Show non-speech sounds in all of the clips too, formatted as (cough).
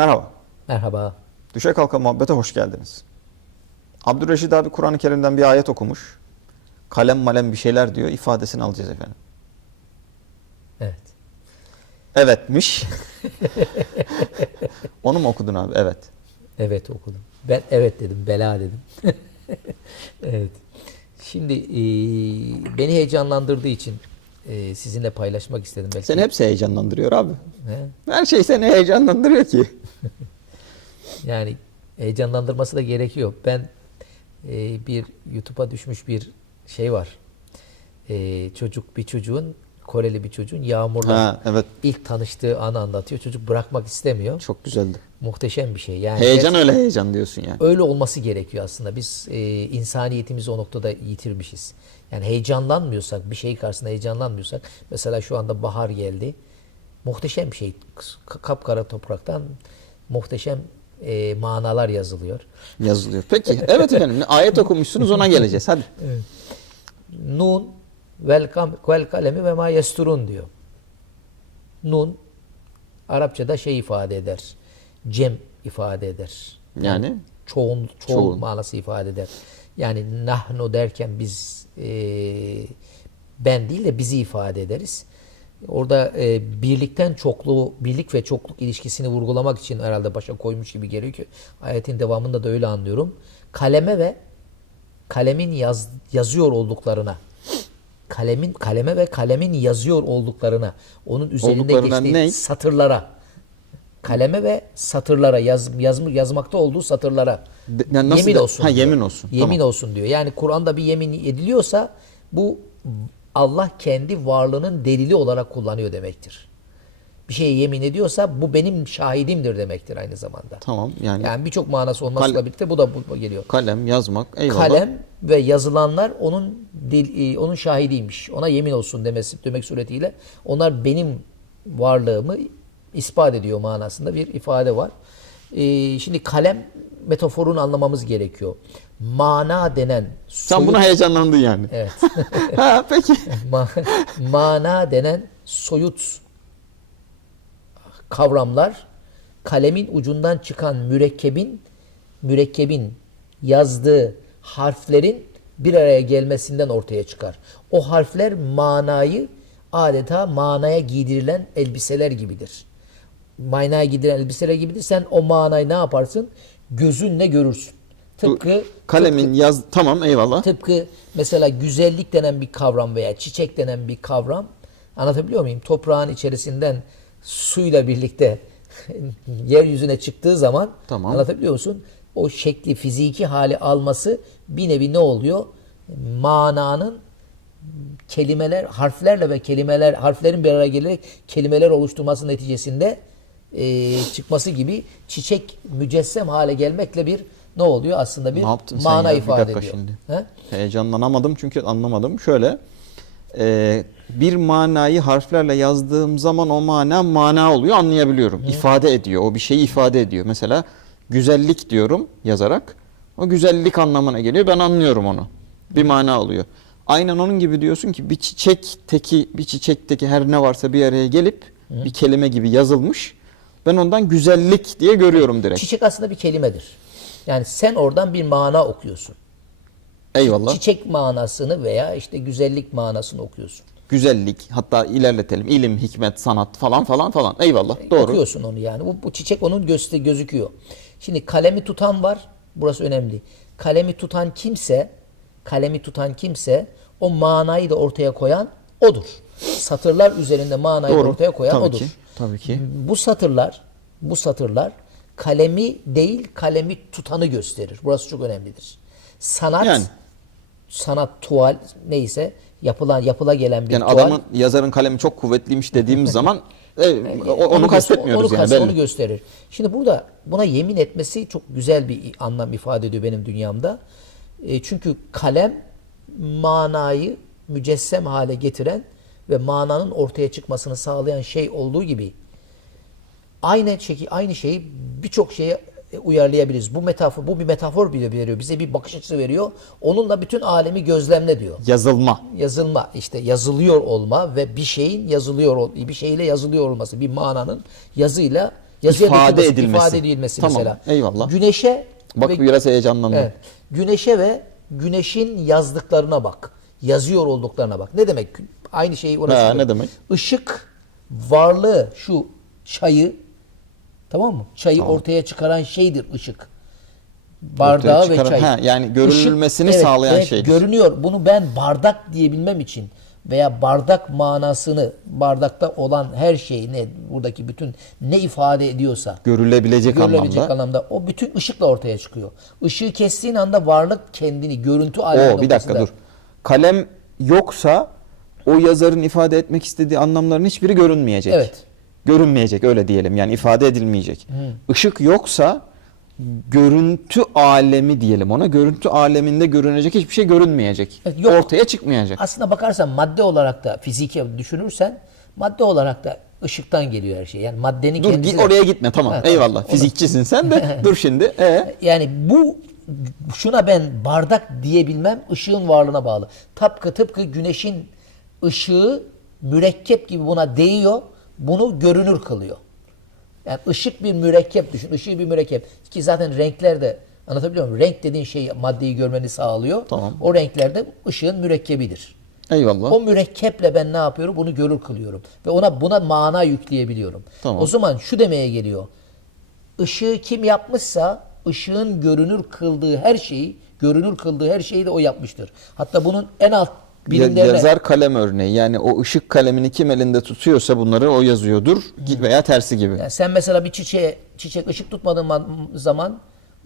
Merhaba. Merhaba. Düşe Kalka Muhabbete hoş geldiniz. Abdülreşid abi Kur'an-ı Kerim'den bir ayet okumuş. Kalem malem bir şeyler diyor. ifadesini alacağız efendim. Evet. Evetmiş. (laughs) Onu mu okudun abi? Evet. Evet okudum. Ben evet dedim. Bela dedim. (laughs) evet. Şimdi e, beni heyecanlandırdığı için e, sizinle paylaşmak istedim. Belki. Seni hepsi heyecanlandırıyor abi. He? Her şey seni heyecanlandırıyor ki. (laughs) Yani heyecanlandırması da gerekiyor. Ben e, bir YouTube'a düşmüş bir şey var. E, çocuk bir çocuğun Koreli bir çocuğun yağmurla Ha, evet. ilk tanıştığı anı anlatıyor. Çocuk bırakmak istemiyor. Çok güzeldi. Muhteşem bir şey. Yani Heyecan öyle heyecan diyorsun yani. öyle olması gerekiyor aslında. Biz e, insaniyetimizi o noktada yitirmişiz. Yani heyecanlanmıyorsak, bir şey karşısında heyecanlanmıyorsak, mesela şu anda bahar geldi. Muhteşem bir şey. Kapkara topraktan muhteşem e, manalar yazılıyor. Yazılıyor. Peki. Evet efendim. Ayet okumuşsunuz ona geleceğiz. Hadi. Nun vel, kam, vel kalemi ve ma yesturun diyor. Nun Arapçada şey ifade eder. Cem ifade eder. Yani çoğun, çoğul Çoğul. manası ifade eder. Yani nahnu derken biz e, ben değil de bizi ifade ederiz. Orada e, birlikten çokluğu, birlik ve çokluk ilişkisini vurgulamak için herhalde başa koymuş gibi geliyor ki ayetin devamında da öyle anlıyorum. Kaleme ve kalemin yaz, yazıyor olduklarına kalemin kaleme ve kalemin yazıyor olduklarına onun üzerinde geçtiği ne? satırlara kaleme ve satırlara yaz, yazm- yazmakta olduğu satırlara De- yani nasıl yemin de- olsun. Ha, diyor. yemin olsun. Yemin Tamam. olsun diyor. Yani Kur'an'da bir yemin ediliyorsa bu Allah kendi varlığının delili olarak kullanıyor demektir. Bir şeye yemin ediyorsa bu benim şahidimdir demektir aynı zamanda. tamam yani, Yani birçok manası olmasıyla Kal- birlikte bu da bu geliyor. kalem yazmak eyvallah. Kalem ve yazılanlar onun dil, e, onun şahidiymiş. Ona yemin olsun demesi demek suretiyle onlar benim varlığımı ispat ediyor manasında bir ifade var. Ee, şimdi kalem metaforunu anlamamız gerekiyor. Mana denen Sen soyut- buna heyecanlandın yani. Evet. (laughs) ha peki. (laughs) Ma- mana denen soyut kavramlar kalemin ucundan çıkan mürekkebin mürekkebin yazdığı harflerin bir araya gelmesinden ortaya çıkar. O harfler manayı adeta manaya giydirilen elbiseler gibidir. Manaya giydirilen elbiseler gibidir. Sen o manayı ne yaparsın? Gözünle görürsün. Tıpkı Kalemin yaz tamam eyvallah. Tıpkı mesela güzellik denen bir kavram veya çiçek denen bir kavram anlatabiliyor muyum? Toprağın içerisinden suyla birlikte (laughs) yeryüzüne çıktığı zaman Tamam. anlatabiliyor musun? O şekli fiziki hali alması bir nevi ne oluyor? Mananın kelimeler, harflerle ve kelimeler, harflerin bir araya gelerek kelimeler oluşturması neticesinde e, çıkması gibi çiçek mücessem hale gelmekle bir ne oluyor? Aslında bir mana ya? Bir ifade dakika ediyor. şimdi. He? Heyecanlanamadım çünkü anlamadım. Şöyle e, bir manayı harflerle yazdığım zaman o mana mana oluyor anlayabiliyorum. İfade ediyor. O bir şeyi ifade ediyor. Mesela güzellik diyorum yazarak. O güzellik anlamına geliyor. Ben anlıyorum onu. Bir mana oluyor. Aynen onun gibi diyorsun ki bir çiçekteki bir çiçekteki her ne varsa bir araya gelip bir kelime gibi yazılmış. Ben ondan güzellik diye görüyorum direkt. Çiçek aslında bir kelimedir. Yani sen oradan bir mana okuyorsun. Eyvallah. Çiçek manasını veya işte güzellik manasını okuyorsun. Güzellik hatta ilerletelim ilim, hikmet, sanat falan falan falan. Eyvallah doğru. Okuyorsun onu yani. Bu, bu çiçek onun göster gözüküyor. Şimdi kalemi tutan var. Burası önemli. Kalemi tutan kimse, kalemi tutan kimse o manayı da ortaya koyan odur. Satırlar üzerinde manayı Doğru. ortaya koyan Tabii odur. ki. Tabii ki. Bu satırlar, bu satırlar kalemi değil kalemi tutanı gösterir. Burası çok önemlidir. Sanat, Yani. sanat, tuval neyse yapılan yapıla gelen bir Yani tuval. adamın yazarın kalemi çok kuvvetliymiş dediğimiz (laughs) zaman e, onu, göster- kastetmiyoruz onu yani kast- belli. Onu gösterir. Şimdi burada buna yemin etmesi çok güzel bir anlam ifade ediyor benim dünyamda. E, çünkü kalem manayı mücessem hale getiren ve mananın ortaya çıkmasını sağlayan şey olduğu gibi aynı şekil aynı şeyi birçok şeye uyarlayabiliriz. Bu metafor bu bir metafor bile veriyor. Bize bir bakış açısı veriyor. Onunla bütün alemi gözlemle diyor Yazılma. yazılma işte yazılıyor olma ve bir şeyin yazılıyor ol- bir şeyle yazılıyor olması bir mananın yazıyla Yazıya İfade dökülmesi, edilmesi. ifade edilmesi Tamam, mesela. eyvallah. Güneşe Bak ve- biraz heyecanlandım. Evet. Güneşe ve güneşin yazdıklarına bak. Yazıyor olduklarına bak. Ne demek? Aynı şeyi orası. Ha, ne demek? Işık varlığı şu çayı tamam mı? Çayı ortaya çıkaran şeydir ışık. Bardağı ve çıkaran- çay. ha, yani görünülmesini sağlayan şeydir. Görünüyor. Bunu ben bardak diyebilmem için veya bardak manasını bardakta olan her şey ne buradaki bütün ne ifade ediyorsa Görülebilecek, görülebilecek anlamda. anlamda o bütün ışıkla ortaya çıkıyor. Işığı kestiğin anda varlık kendini görüntü aleminde O bir dakika dur. Kalem yoksa o yazarın ifade etmek istediği anlamların hiçbiri görünmeyecek. Evet. Görünmeyecek öyle diyelim yani ifade edilmeyecek. Işık yoksa görüntü alemi diyelim ona. Görüntü aleminde görünecek hiçbir şey görünmeyecek. Evet, yok. Ortaya çıkmayacak. Aslında bakarsan madde olarak da fiziki düşünürsen madde olarak da ışıktan geliyor her şey. Yani maddenin Dur kendisi oraya gitme tamam Ha, tamam. eyvallah. Da- Fizikçisin sen de. dur şimdi. E (laughs) Yani bu şuna ben bardak diyebilmem ışığın varlığına bağlı. Tıpkı tıpkı güneşin ışığı mürekkep gibi buna değiyor. Bunu görünür kılıyor. Yani ışık bir mürekkep düşün. Işığı bir mürekkep. Ki zaten renkler de anlatabiliyor muyum? Renk dediğin şey maddeyi görmeni sağlıyor. Tamam. O renkler de ışığın mürekkebidir. eyvallah. O mürekkeple ben ne yapıyorum? Bunu görür kılıyorum. Ve ona buna mana yükleyebiliyorum. Tamam. O zaman şu demeye geliyor. Işığı kim yapmışsa ışığın görünür kıldığı her şeyi, görünür kıldığı her şeyi de o yapmıştır. Hatta bunun en alt bilimlerine Yazar kalem örneği yani o ışık kalemini kim elinde tutuyorsa bunları o yazıyordur veya tersi gibi. yani sen mesela bir çiçeğe çiçek ışık tutmadığın ma- zaman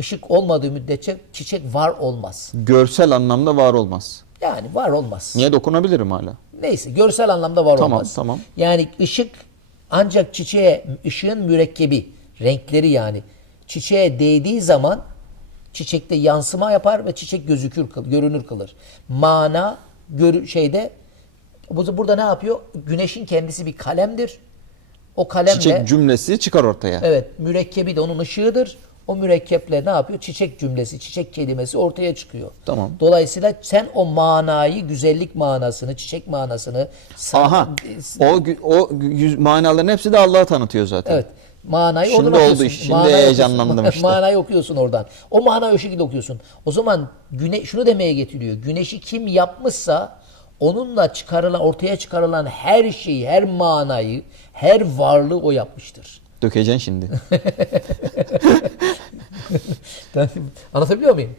ışık olmadığı müddetçe çiçek var olmaz. Görsel anlamda var olmaz. Yani var olmaz. Niye dokunabilirim hala? Neyse görsel anlamda var Tamam, olmaz. tamam. Yani ışık ancak çiçeğe ışığın mürekkebi, renkleri yani çiçeğe değdiği zaman çiçekte yansıma yapar ve çiçek gözükür, görünür kılır. Mana görü şeyde bu burada ne yapıyor? Güneşin kendisi bir kalemdir. O kalemle Çiçek cümlesi çıkar ortaya. Evet, mürekkebi de onun ışığıdır. O mürekkeple ne yapıyor? Çiçek cümlesi, çiçek kelimesi ortaya çıkıyor. Tamam. Dolayısıyla sen o manayı, güzellik manasını, çiçek manasını Aha. O gü- o yüz, manaların hepsi de Allah'a tanıtıyor zaten. Evet. Manayı Şimdi oradan oldu okuyorsun. iş. Şimdi Manayı heyecanlandım okuyorsun. işte. (laughs) Manayı okuyorsun oradan. O manayı o şekilde okuyorsun. O zaman güne, şunu demeye getiriyor. Güneşi kim yapmışsa onunla çıkarılan, ortaya çıkarılan her şeyi, her manayı, her varlığı o yapmıştır. Dökeceksin şimdi. (laughs) Anlatabiliyor muyum?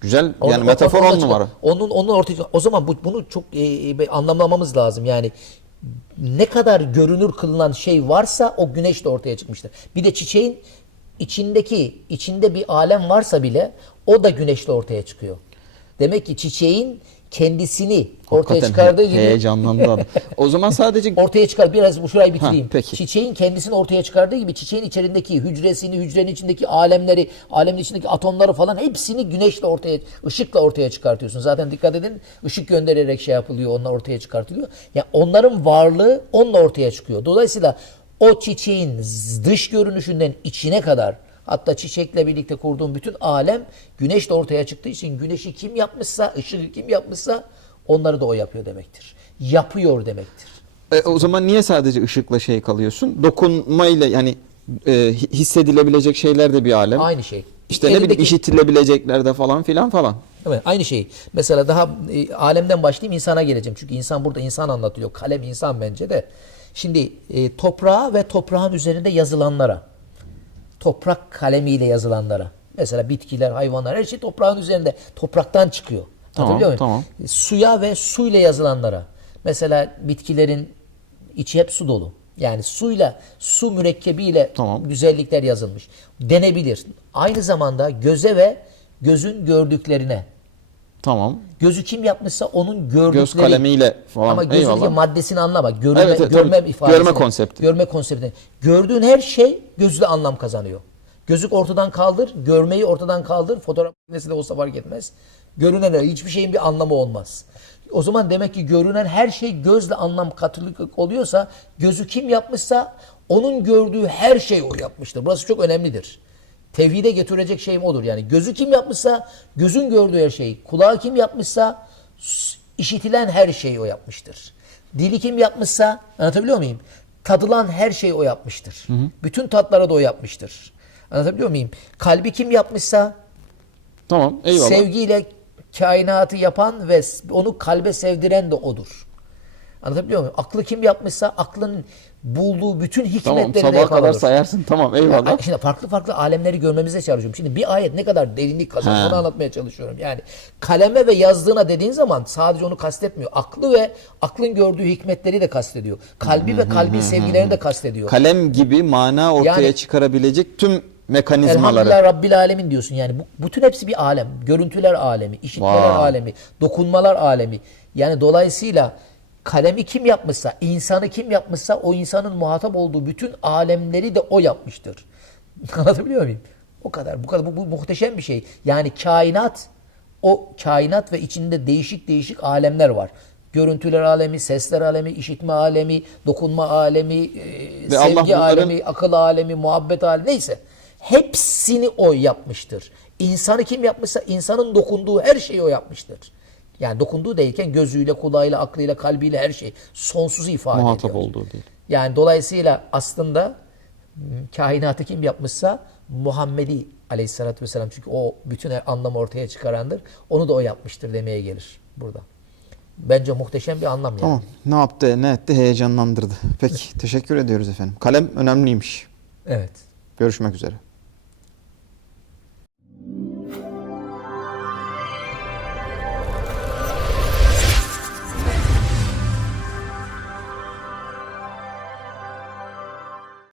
Güzel. Yani Onu- metafor on numara. Onun onun ortaya o zaman bu, bunu çok e, e, anlamlamamız lazım. Yani ne kadar görünür kılınan şey varsa o güneş de ortaya çıkmıştır. Bir de çiçeğin içindeki içinde bir alem varsa bile o da güneşle ortaya çıkıyor. Demek ki çiçeğin kendisini ortaya Hakikaten çıkardığı he- gibi heyecanlandı adam. O zaman (laughs) sadece ortaya çıkar. Biraz bu şurayı bitireyim. Ha, peki. Çiçeğin kendisini ortaya çıkardığı gibi çiçeğin içerisindeki hücresini, hücrenin içindeki alemleri, alemin içindeki atomları falan hepsini güneşle ortaya, ışıkla ortaya çıkartıyorsun. Zaten dikkat edin ışık göndererek şey yapılıyor, onlar ortaya çıkartılıyor. Yani onların varlığı onunla ortaya çıkıyor. Dolayısıyla o çiçeğin dış görünüşünden içine kadar hatta çiçekle birlikte kurduğun bütün alem güneşle ortaya çıktığı için güneşi kim yapmışsa, ışığı kim yapmışsa onları da o yapıyor demektir. Yapıyor demektir. E, o zaman niye sadece ışıkla şey kalıyorsun? Dokunmayla yani e, hi- hissedilebilecek şeyler de bir alem. Aynı şey. İşte ne bileyim Elindeki- işitilebilecekler de falan filan falan. Mi? Aynı şey. Mesela daha e, alemden başlayayım insana geleceğim. Çünkü insan burada insan anlatıyor. Kalem insan bence de. Şimdi e, toprağa ve toprağın üzerinde yazılanlara, toprak kalemiyle yazılanlara. Mesela bitkiler, hayvanlar her şey toprağın üzerinde. Topraktan çıkıyor. Tamam, muyum? tamam. E, Suya ve suyla yazılanlara. Mesela bitkilerin içi hep su dolu. Yani suyla, su mürekkebiyle Tamam. güzellikler yazılmış. Denebilir. Aynı zamanda göze ve gözün gördüklerine. Tamam. Gözü kim yapmışsa onun gördükleri. Göz kalemiyle falan. Ama gözündeki Eyvallah. maddesini anlama. Görme, Evet, evet, görme tabii. ifadesini. Görme konsepti. Görme konsepti. Gördüğün her şey gözle anlam kazanıyor. Gözlük ortadan kaldır, görmeyi ortadan kaldır. Fotoğraf makinesi de olsa fark etmez. Görünen hiçbir şeyin bir anlamı olmaz. O zaman demek ki görünen her şey gözle anlam katılık oluyorsa gözü kim yapmışsa onun gördüğü her şey o yapmıştır. Burası çok önemlidir. Tevhide getirecek şeyim odur. Yani gözü kim yapmışsa gözün gördüğü her şey, kulağı kim yapmışsa işitilen her şeyi o yapmıştır. Dili kim yapmışsa anlatabiliyor muyum? tadılan her şeyi o yapmıştır. Bütün tatlara da o yapmıştır. Anlatabiliyor muyum? Kalbi kim yapmışsa Tamam eyvallah. sevgiyle kainatı yapan ve onu kalbe sevdiren de odur. Anlatabiliyor muyum? Aklı kim yapmışsa aklın bulduğu bütün tamam hikmetleri de sabaha kadar sayarsın tamam eyvallah. Şimdi farklı farklı alemleri görmemize çalışıyorum. Şimdi bir ayet ne kadar derinlik kazanıyor Ha. onu anlatmaya çalışıyorum. Yani kaleme ve yazdığına dediğin zaman sadece onu kastetmiyor. Aklı ve aklın gördüğü hikmetleri de kastediyor. Kalbi ve kalbi sevgilerini de kastediyor. Kalem gibi mana ortaya Yani- çıkarabilecek tüm mekanizmaları. Elhamdülillah Rabbil Alemin diyorsun yani. Bu, bütün hepsi bir alem. Görüntüler alemi, işitmeler Vay. alemi, dokunmalar alemi. Yani dolayısıyla kalemi kim yapmışsa, insanı kim yapmışsa o insanın muhatap olduğu bütün alemleri de o yapmıştır. (laughs) Anlatabiliyor muyum? O kadar. Bu kadar. Bu, bu muhteşem bir şey. Yani kainat o kainat ve içinde değişik değişik alemler var. Görüntüler alemi, sesler alemi, işitme alemi, dokunma alemi, e, Allah sevgi bunların- alemi, akıl alemi, muhabbet alemi neyse. Hepsini o yapmıştır. İnsanı kim yapmışsa insanın dokunduğu her şeyi o yapmıştır. Yani dokunduğu değilken gözüyle, kulağıyla, aklıyla, kalbiyle her şey sonsuzu ifade Muhatap ediyor. olduğu değil. Yani dolayısıyla aslında m, kainatı kim yapmışsa Muhammedi aleyhissalatü vesselam çünkü o bütün anlamı ortaya çıkarandır. Onu da o yapmıştır demeye gelir burada. Bence muhteşem bir anlam yani. Tamam. Ne yaptı, ne etti heyecanlandırdı. Peki (laughs) teşekkür ediyoruz efendim. Kalem önemliymiş. Evet. Görüşmek üzere.